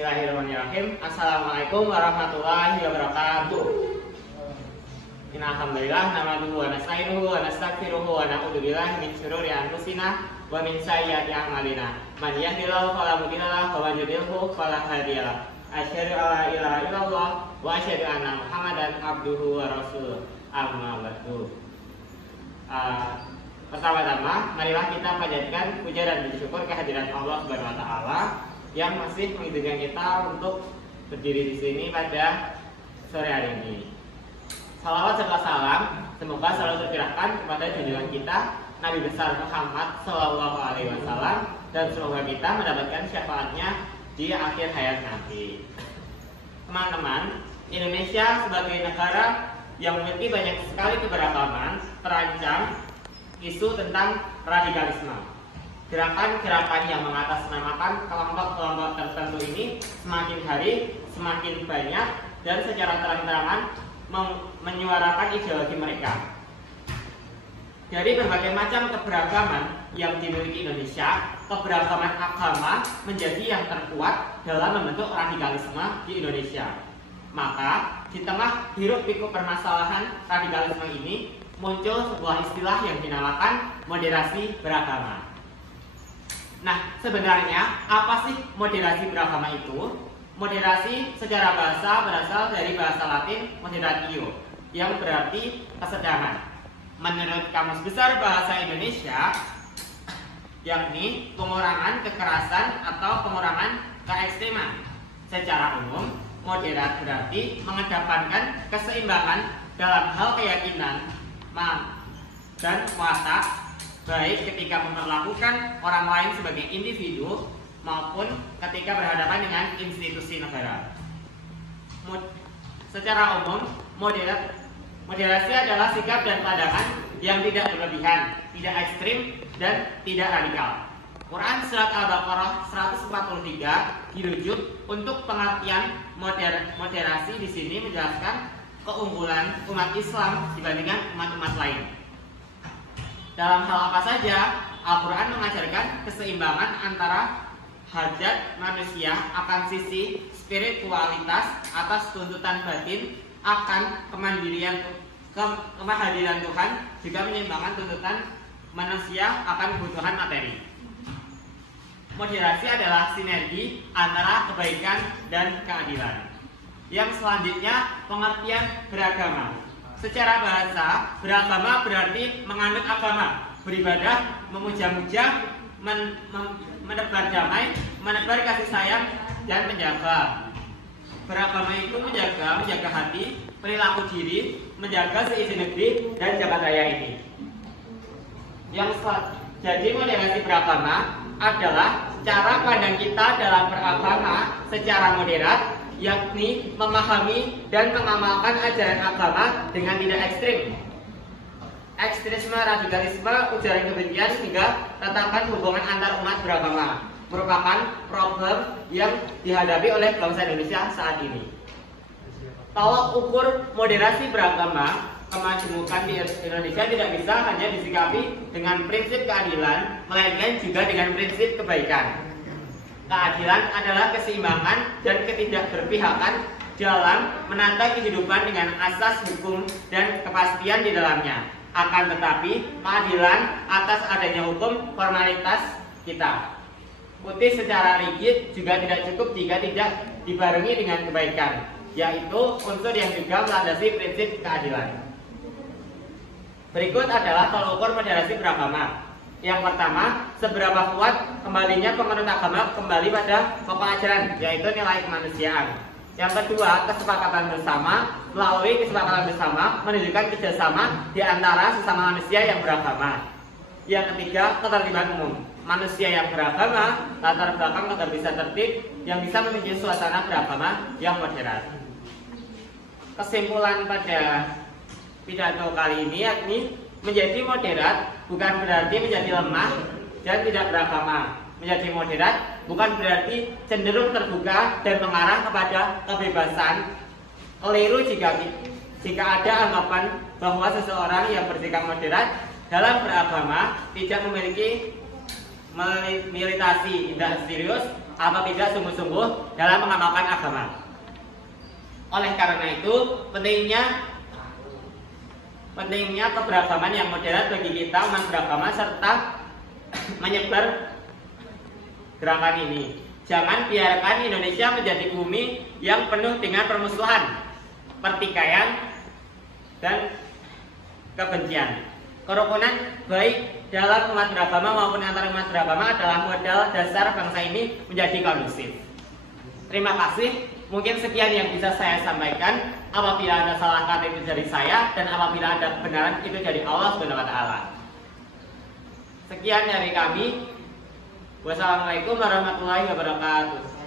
Bismillahirrahmanirrahim. Assalamualaikum warahmatullahi wabarakatuh. Alhamdulillah, nahmaduhu wa nasta'inuhu wa nastaghfiruhu wa na'udzu billahi min syururi anfusina wa min sayyiati a'malina. Man yahdihillahu fala mudilla lahu wa man yudlilhu fala hadiya lahu. Asyhadu an la ilaha illallah wa asyhadu anna Muhammadan abduhu wa rasuluh. Amma ba'du. Pertama-tama, marilah kita panjatkan puja dan bersyukur kehadiran Allah Subhanahu wa taala yang masih mengizinkan kita untuk berdiri di sini pada sore hari ini. Salawat serta salam semoga selalu tercurahkan kepada junjungan kita Nabi besar Muhammad Sallallahu Alaihi Wasallam, dan semoga kita mendapatkan syafaatnya di akhir hayat nanti. Teman-teman, Indonesia sebagai negara yang memiliki banyak sekali keberagaman terancam isu tentang radikalisme. Gerakan-gerakan yang mengatasnamakan kelompok-kelompok tertentu ini semakin hari semakin banyak dan secara terang-terangan menyuarakan ideologi mereka. Dari berbagai macam keberagaman yang dimiliki Indonesia, keberagaman agama menjadi yang terkuat dalam membentuk radikalisme di Indonesia. Maka, di tengah hiruk-pikuk permasalahan radikalisme ini, muncul sebuah istilah yang dinamakan moderasi beragama. Nah, sebenarnya apa sih moderasi beragama itu? Moderasi secara bahasa berasal dari bahasa Latin moderatio, yang berarti kesedaran. Menurut Kamus Besar Bahasa Indonesia, yakni pengurangan kekerasan atau pengurangan keekstreman. Secara umum, moderat berarti mengedepankan keseimbangan dalam hal keyakinan dan watak, baik ketika memperlakukan orang lain sebagai individu maupun ketika berhadapan dengan institusi negara. Secara umum, moderasi adalah sikap dan pandangan yang tidak berlebihan, tidak ekstrim, dan tidak radikal. Quran Surat Al-Baqarah 143 dirujuk untuk pengertian moderasi di sini menjelaskan keunggulan umat Islam dibandingkan umat-umat lain. Dalam hal apa saja, Al-Quran mengajarkan keseimbangan antara hajat manusia akan sisi spiritualitas atas tuntutan batin akan kemahadiran Tuhan, juga menyeimbangkan tuntutan manusia akan kebutuhan materi. Moderasi adalah sinergi antara kebaikan dan keadilan. Yang selanjutnya, pengertian beragama. Secara bahasa, beragama berarti menganut agama, beribadah, memuja-muja, menebar damai, menebar kasih sayang, dan menjaga. Beragama itu menjaga hati, perilaku diri, menjaga seisi negeri dan jagat raya ini. Jadi moderasi beragama adalah cara pandang kita dalam beragama secara moderat, yakni memahami dan mengamalkan ajaran agama dengan tidak ekstrim. Ekstremisme, radikalisme, ujaran kebencian hingga retakan hubungan antar umat beragama merupakan problem yang dihadapi oleh bangsa Indonesia saat ini. Tolak ukur moderasi beragama kemajemukan di Indonesia tidak bisa hanya disikapi dengan prinsip keadilan, melainkan juga dengan prinsip kebaikan. Keadilan adalah keseimbangan dan ketidakberpihakan dalam menata kehidupan dengan asas hukum dan kepastian di dalamnya. Akan tetapi, keadilan atas adanya hukum formalitas kita. Putih secara rigid juga tidak cukup jika tidak dibarengi dengan kebaikan, yaitu unsur yang juga melandasi prinsip keadilan. Berikut adalah tolak ukur moderasi beragama. Yang pertama, seberapa kuat kembalinya penganut agama kembali pada pokok ajaran, yaitu nilai kemanusiaan. Yang kedua, kesepakatan bersama. Melalui kesepakatan bersama menunjukkan kerjasama di antara sesama manusia yang beragama. Yang ketiga, ketertiban umum. Manusia yang beragama, latar belakang agar bisa tertib, yang bisa memicu suasana beragama yang moderat. Kesimpulan pada pidato kali ini yakni menjadi moderat bukan berarti menjadi lemah dan tidak beragama. Menjadi moderat bukan berarti cenderung terbuka dan mengarah kepada kebebasan. Keliru jika ada anggapan bahwa seseorang yang bersikap moderat dalam beragama tidak memiliki militasi, tidak serius atau tidak sungguh-sungguh dalam mengamalkan agama. Oleh karena itu, pentingnya keberagaman yang modern bagi kita umat beragama serta menyebar gerakan ini. Jangan biarkan Indonesia menjadi bumi yang penuh dengan permusuhan, pertikaian, dan kebencian. Kerukunan baik dalam umat beragama maupun antar umat beragama adalah modal dasar bangsa ini menjadi kondusif. Terima kasih. Mungkin sekian yang bisa saya sampaikan. Apabila ada salah kata itu dari saya, dan apabila ada kebenaran itu dari Allah Subhanahu wa taala. Sekian dari kami. Wassalamualaikum warahmatullahi wabarakatuh.